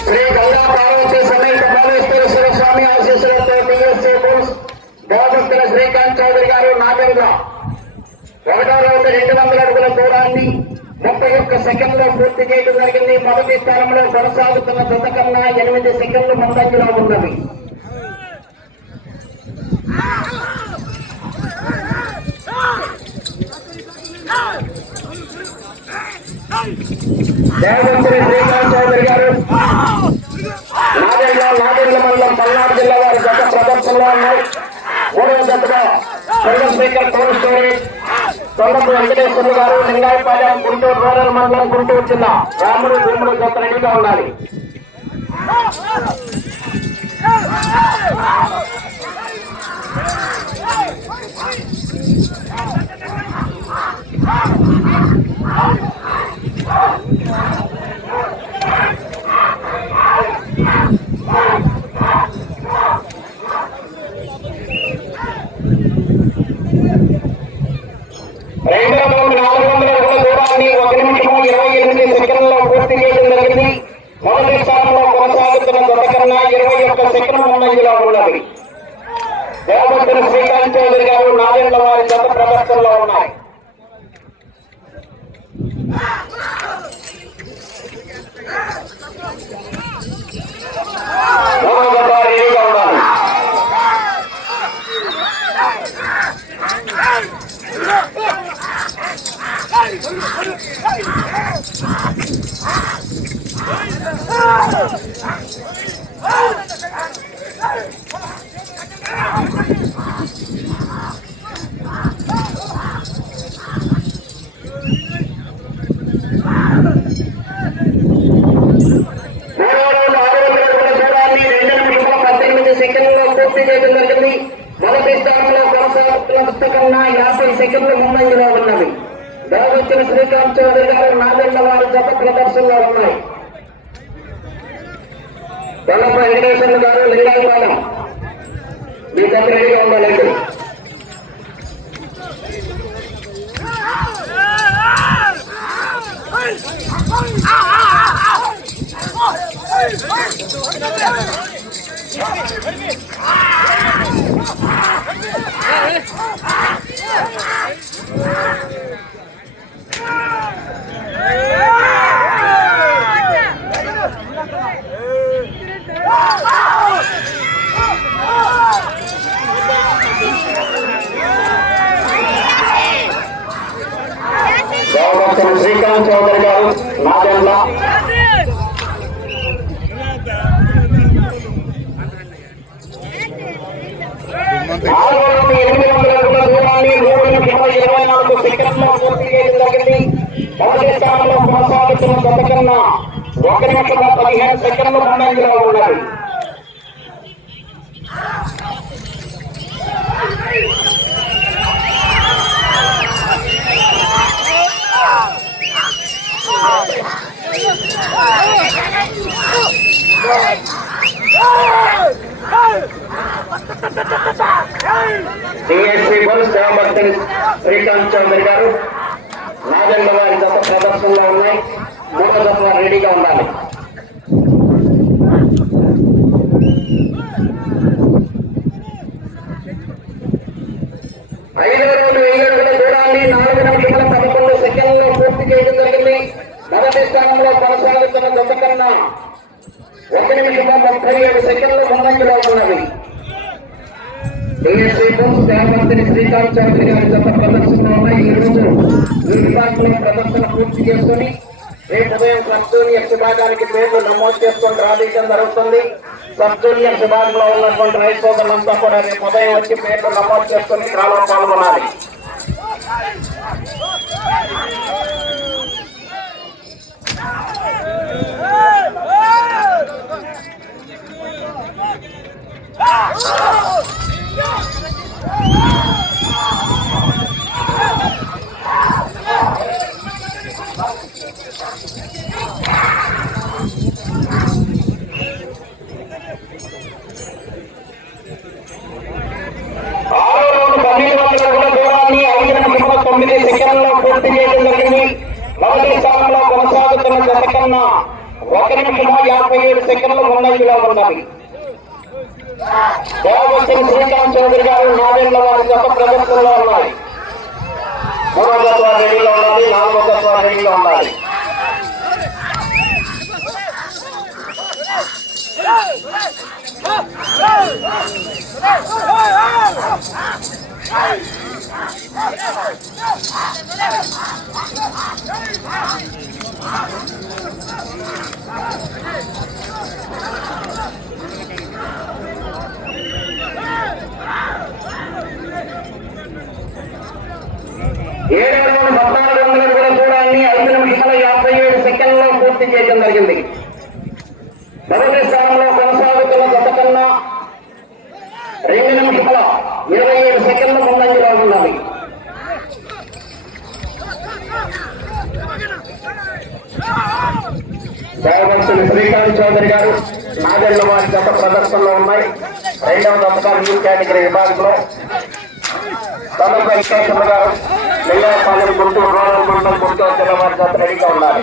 శ్రీ గౌడా పార్వతి సమేత బాలేశ్వర స్వామి ఆశీస్సులతో TSC bulls దేవభక్తుల శ్రీకాంత్ చౌదరి గారు నాగేంద్ర రెండు వందల అడుగుల దూరాన్ని ముప్పై ఒక్క సెకండ్లో పూర్తి చేయడం జరిగింది మొదటి స్థానంలో కొనసాగుతున్న జత కన్నా ఎనిమిది సెకండ్లు ముందంజలో ఉన్నది దేవమంత్రి శ్రీకాంత్ చౌదరి గారు నాగేంద్ర నాగేంద్ర మండలం పల్నాడు జిల్లా వారి గత ప్రదర్శనలో ఉన్నాయి మూడవ జతగా Chandra speaker cold story Tondapu Venkateswarulu garu Lingayapalem Guntur rural మండలం గుంటూరు జిల్లా రాముడు భూములు జత రెడీగా ఉండాలి Oh! ఉన్నది దేవమంత్రి శ్రీకాంత్ చౌదరి గారు నారాయణ వారి జత ప్రదర్శనలో ఉన్నాయి మూడవ జత రెడీగా ఉండాలి మూడో రౌండ్ ఆరు వందల అడుగుల దూరాన్ని రెండు నిమిషముల పద్దెనిమిది సెకండ్లలో పూర్తి చేయడం జరిగింది మొదటి స్థానంలో కొనసాగుతున్న పుస్తకన్నా యాభై సెకండ్లు ముందంజలో ఉన్నవి దేవచ్చిన శ్రీకాంత్ చౌదరి గారు నాగండ వారి జత ప్రదర్శనలో ఉన్నాయి కొల్లప వెంకటేశ్వర గారు లింగాయపాలెం మీ జత రెడీగా ఉండాలండి దేవచ్చిన శ్రీకాంత్ చౌదరి గారు నాగండ నాలుగు వందల ఎనిమిది వందల అడుగుల దూరాన్ని మూడు నిమిషముల ఇరవై నాలుగు సెకండ్లో పూర్తి చేయడం జరిగింది మొదటి స్థానంలో కొనసాగుతున్న జత కన్నా ఒక నిమిషం పదిహేను సెకండ్లు ముందంజలో ఉన్నది డిఎస్పీ బోస్ దేవభక్తి శ్రీకాంత్ చౌదరి గారు నాగండ వారి జత ప్రదర్శనలో ఉన్నాయి. మూడో జత వారు రెడీగా ఉండాలి. ఐదో రోజు వెయ్యి నాలుగు నిమిషముల పదకొండు సెకండ్లో పూర్తి చేయడం జరిగింది. మొదటి స్థానంలో కొనసాగుతున్న జత కన్నా ఒక నిమిషం ముప్పై ఏడు సెకండ్లు ముందంజలో ఉన్నవి. డిఎస్సీ బోస్ శ్రీకాంత్ చౌదరి గారి జత ప్రదర్శన ఉన్నాయి ఈ రోజు ఈ ప్రదర్శన పూర్తి చేసుకుని రేపు ఉదయం సబ్ జూనియర్ విభాగానికి పేర్లు నమోదు చేసుకొని రాదీయడం జరుగుతుంది సబ్ జూనియర్ విభాగంలో ఉన్నటువంటి రైతు సోదరులంతా కూడా రేపు ఉదయం వచ్చి పేర్లు నమోదు చేసుకుని డ్రాలో పాల్గొనాలి Ah! Thank you. వారి గత ప్రదర్శనలో ఉన్నాయి మూడో గత వారు రెడీగా ఉండాలి నాలుగో గత వారు రెడీగా ఉండాలి ఏడు జరిగింది. మొదటి స్థానంలో కొనసాగుతున్న గత కన్నా రెండు నిమిషాల ఇరవై ఏడు సెకండ్ల ముందంజలో ఉన్నది దైవవంతులు శ్రీకాంత్ చౌదరి గారు నాగేళ్ళ వారి గత ప్రదర్శనలో ఉన్నాయి. రెండవ దశకాల న్యూ కేటగిరీ విభాగంలో తొలగ వెంకటేశ్వర గారు నెల్లపాలెం గుంటూరు రూరల్ మండలం గుంటూరు జిల్లా వారి గత రెడీగా ఉండాలి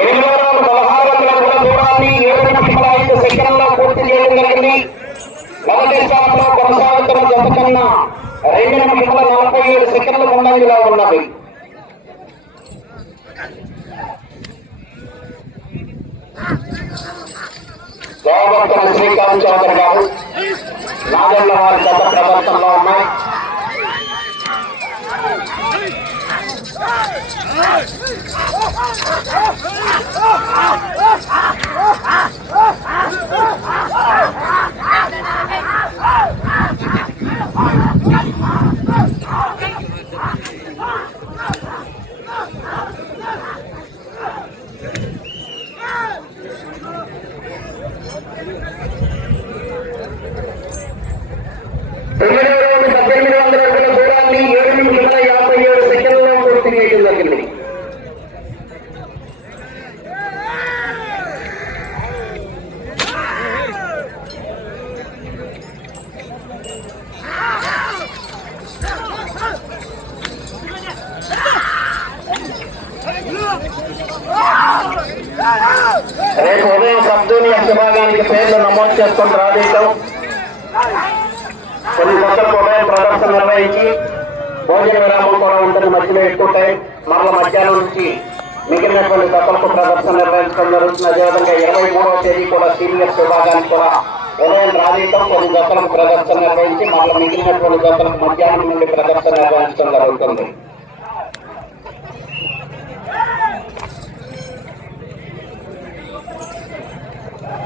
ఎనిమిది వందల పదహారు వందల అడుగుల దూరాన్ని ఏడు నిమిషాల ఐదు సెకండ్లో పూర్తి చేయడం జరిగింది మొదటి స్థానంలో కొనసాగుతున్న జత కన్నా రెండు నిమిషాల నలభై ఏడు సెకండ్ల ముందంజలో ఉన్నది దేవభక్తుల శ్రీకాంత్ చౌదరి గారు నాగన్న వారి గత ప్రదర్శనలో ఉన్నాయి తొమ్మిది వందల పద్దెనిమిది వందల అడుగుల దూరాన్ని ఏడు నిమిషాల యాభై ఏడు సెకండ్లలో పూర్తి చేయడం జరిగింది రేపు ఉదయం సబ్దూని విభాగానికి పేర్లు నమోదు చేసుకుని రాదేశం కొన్ని గంటలకు ఉదయం ప్రదర్శన నిర్వహించి భోజన విరామం కూడా ఉంటుంది. మధ్యలో ఎక్కువ టైం మరల మధ్యాహ్నం నుంచి మిగిలినటువంటి గతలకు ప్రదర్శన నిర్వహించడం జరుగుతుంది. అదేవిధంగా ఇరవై మూడవ తేదీ కూడా సీనియర్స్ విభాగానికి కూడా ఉదయం రాజీతం కొన్ని గతలకు ప్రదర్శన నిర్వహించి మరల మిగిలినటువంటి గతలకు మధ్యాహ్నం నుండి ప్రదర్శన నిర్వహించడం జరుగుతుంది పదవరోజు రెండు వేల అడుగుల దూరాన్ని ఎనిమిది నిమిషాల యాభై మూడు సెకండ్లలో పూర్తి చేయడం జరిగింది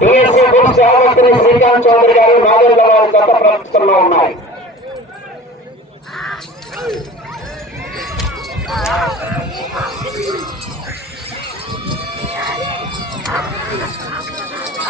టీఎస్సీ గురు సేవకుని శ్రీకాంత్ చౌదరి గారు నాలుగు వారు గత ప్రదర్శనలో ఉన్నాయి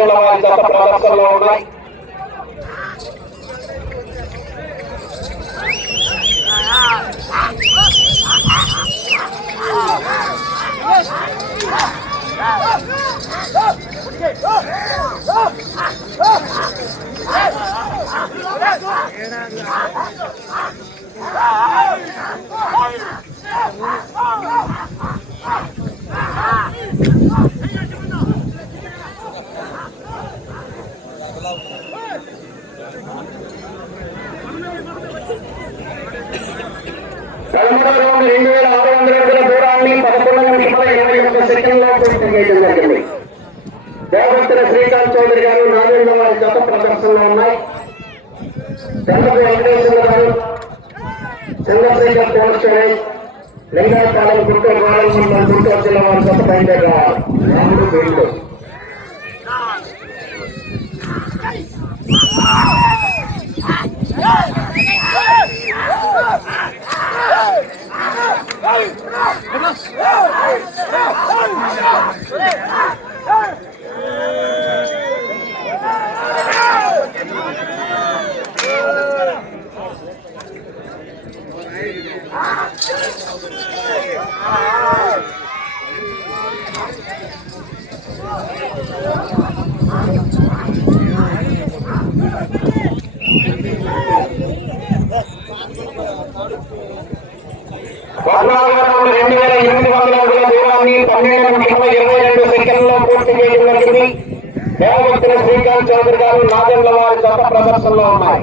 నాదెండ్ల వారి జత ప్రదర్శనలో ఉన్నాయి పదమూడవ రౌండ్ రెండు వేల ఆరు వందల అడుగుల దూరాన్ని పదకొండు నిమిషాల ఇరవై ఒక్క సెకండ్లో పూర్తి చేయడం జరిగింది దేవభక్తుల శ్రీకాంత్ చౌదరి గారు నాగేంద్ర వారి జత ప్రదర్శనలో ఉన్నాయి చంద్రబాబు వెంకటేశ్వర గారు చంద్రశేఖర్ కోనస్టేట్ లింగాయపాలెం గుంటూరు రూరల్ మండలం గుంటూరు జిల్లా వారి జత బయలుదేరి రావాలి నాలుగు రెండు పద్నాలుగు రెండు వేల ఎనిమిది వందల అడుగుల దూరాన్ని పన్నెండు నిమిషాల ఇరవై రెండు సెకండ్లో పూర్తి చేయడం జరిగింది దేవభక్తుల శ్రీకాంత్ చౌదరి గారు నాదెండ్ల వారి గత ప్రదర్శనలో ఉన్నాయి.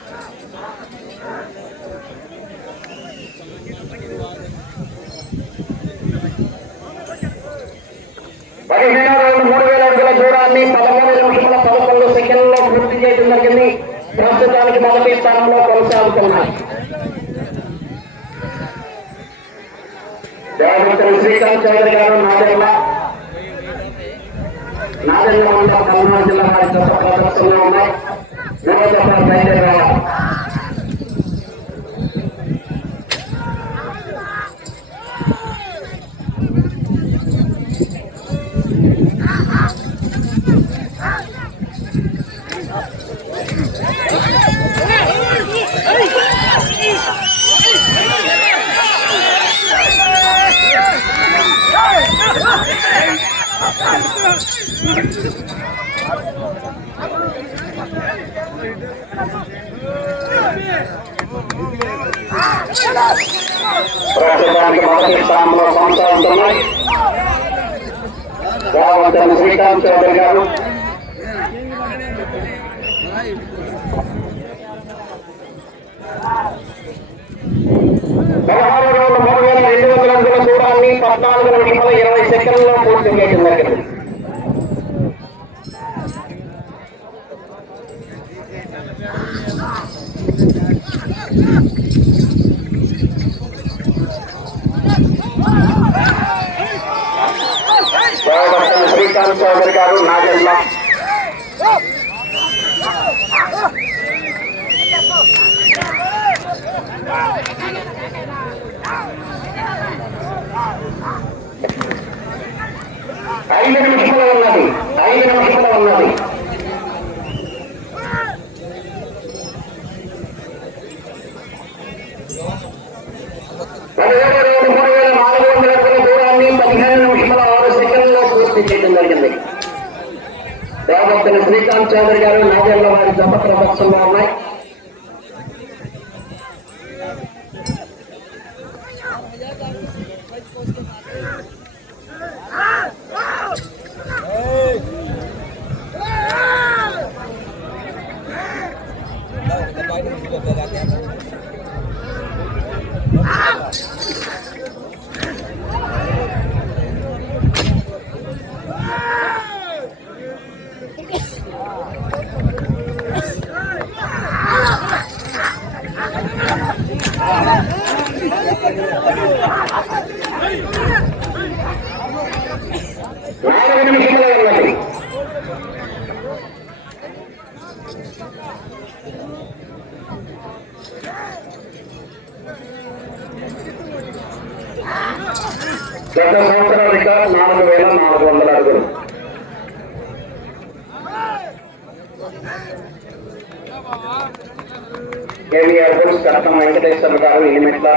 పదిహేను రౌండ్ మూడు వేల అడుగుల దూరాన్ని పదమూడు నిమిషాల పదకొండు సెకండ్లో పూర్తి చేయడం జరిగింది ప్రస్తుతానికి మొదటి స్థానంలో కొనసాగుతున్నాయి. దేవతలు శ్రీకాంత్ చౌదరి గారు నాదెల్ల నాదెల్ల మండలం కర్నూలు జిల్లా ప్రదర్శనలో ఉన్నాయి మూడో జత బయలుదేరి రావాలి ప్రస్తుతానికి మొదటి స్థానంలో కొనసాగుతున్నాయి దేవభక్తులు శ్రీకాంత్ చౌదరి గారు పదహారు రోజుల మూడు వేల రెండు వందల అడుగుల దూరాన్ని పద్నాలుగు నిమిషాల ఇరవై సెకండ్లో పూర్తి చేయడం జరిగింది. శ్రీకాంత్ చౌదరి గారు నాగల్లా ఐదు నిమిషాలు ఉన్నది. ఐదు నిమిషాలు ఉన్నది. పదిహేడు మూడు వేల నాలుగు వందల అడుగుల దూరాన్ని పదిహేను ఆరు సెకండ్లో పూర్తి చేయడం జరిగింది. శ్రీకాంత్ చౌదరి గారు నాగేళ్ళ వారి జపత్ర పక్షంలో ఉన్నాయి. Yeah. జిల్లా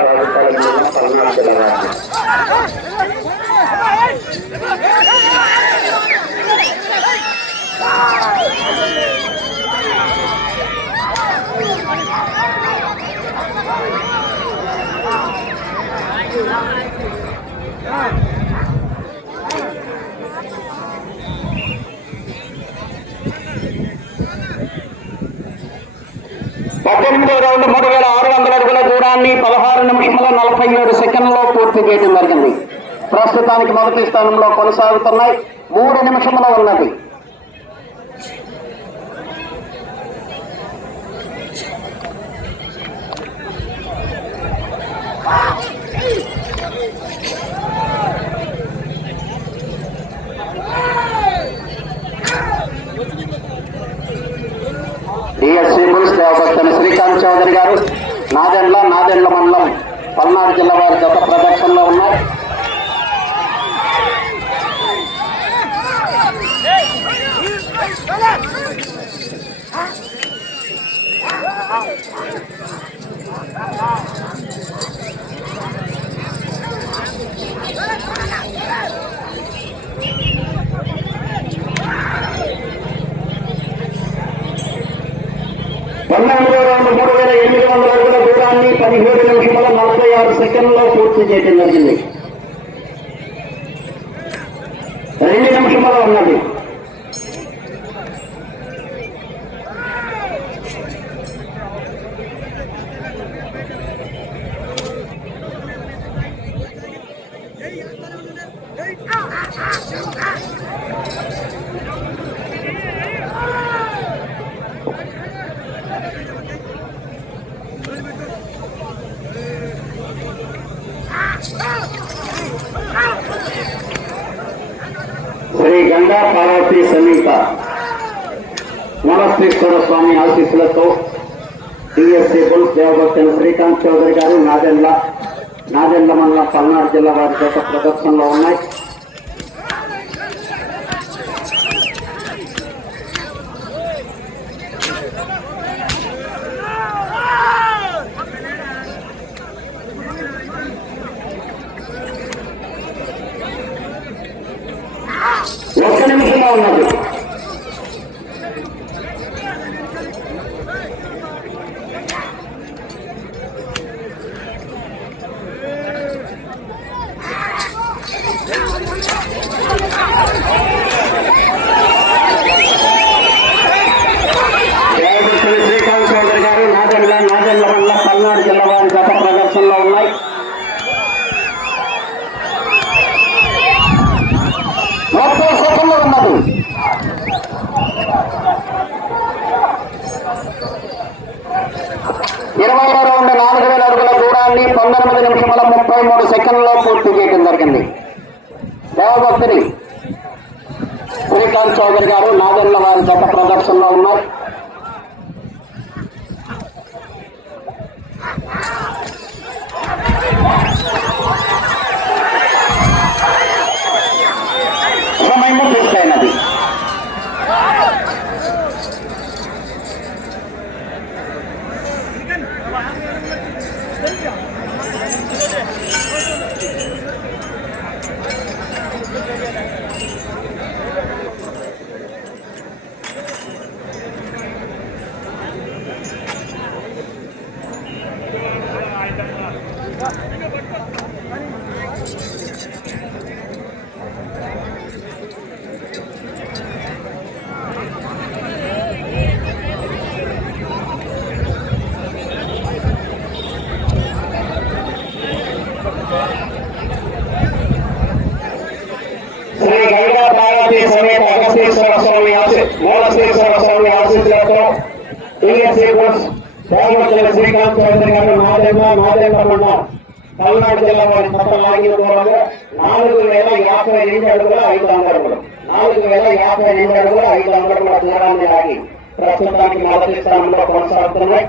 పల్నాడు జిల్లా వారు పద్దెనిమిదో రౌండ్ మూడు వేల ఆరు వందల అడుగుల దూరాన్ని పదహారు నిమిషముల నలభై ఏడు సెకండ్లో పూర్తి చేయడం జరిగింది ప్రస్తుతానికి మొదటి స్థానంలో కొనసాగుతున్నాయి. మూడు నిమిషముల ఉన్నది డిఎస్సీ బుల్స్ దేవభక్తుని శ్రీకాంత్ చౌదరి గారు నాదెండ్ల నాదెండ్ల మండలం పల్నాడు జిల్లా వారి జత ప్రదర్శనలో ఉన్నారు పన్నెండో రౌండ్ మూడు వేల ఎనిమిది వందల అడుగుల దూరాన్ని పదిహేడు నిమిషముల నలభై ఆరు సెకండ్లో పూర్తి చేయడం జరిగింది. రెండు నిమిషముల ఉన్నది. శ్రీ గంగా పార్వతి సమీప నమస్తేశ్వర స్వామి ఆశీస్సులతో డిఎస్సీ బుల్స్ దేవభక్తులు శ్రీకాంత్ చౌదరి గారు నాదెండ్ల నాదెండ్ల మండలం పల్నాడు జిల్లా వారి చేత ప్రదర్శనలో ఉన్నాయి ఒక్క నిమిషంలో ఉన్నది దేవదత్తుని శ్రీకాంత్ చౌదరి గారు నాదెండ్ల నాదెండ్ల మండలం పల్నాడు జిల్లా వారి గత ప్రదర్శనలో ఉన్నాయి ముప్పై సెకండ్లు ఉన్నది ఇరవై రౌండ్ నాలుగు వేల అడుగుల దూరాన్ని పంతొమ్మిది నిమిషముల ముప్పై మూడు సెకండ్లో పూర్తి చేయడం జరిగింది దేవభక్తుని శ్రీకాంత్ చౌదరి వారి జత ప్రదర్శనలో ఉన్నారు సమయం పూర్తయినది శ్రీ గంగా పార్వతి సమేత అగస్తేశ్వర స్వామి ఆశీ మూలశ్రీశ్వర స్వామి ఆశీస్సులతో టీఎస్సీ బస్ దేవతల శ్రీకాంత్ చౌదరి గారు నాదెండ నాదెండ పల్నాడు జిల్లా వారి మొత్తం లాగిన దూరంలో నాలుగు వేల యాభై ఎనిమిది అడుగుల ఐదు అంగడుగులు నాలుగు వేల యాభై ఎనిమిది అడుగుల ఐదు అంగడుగుల దూరాన్ని లాగి ప్రస్తుతానికి మొదటి స్థానంలో కొనసాగుతున్నాయి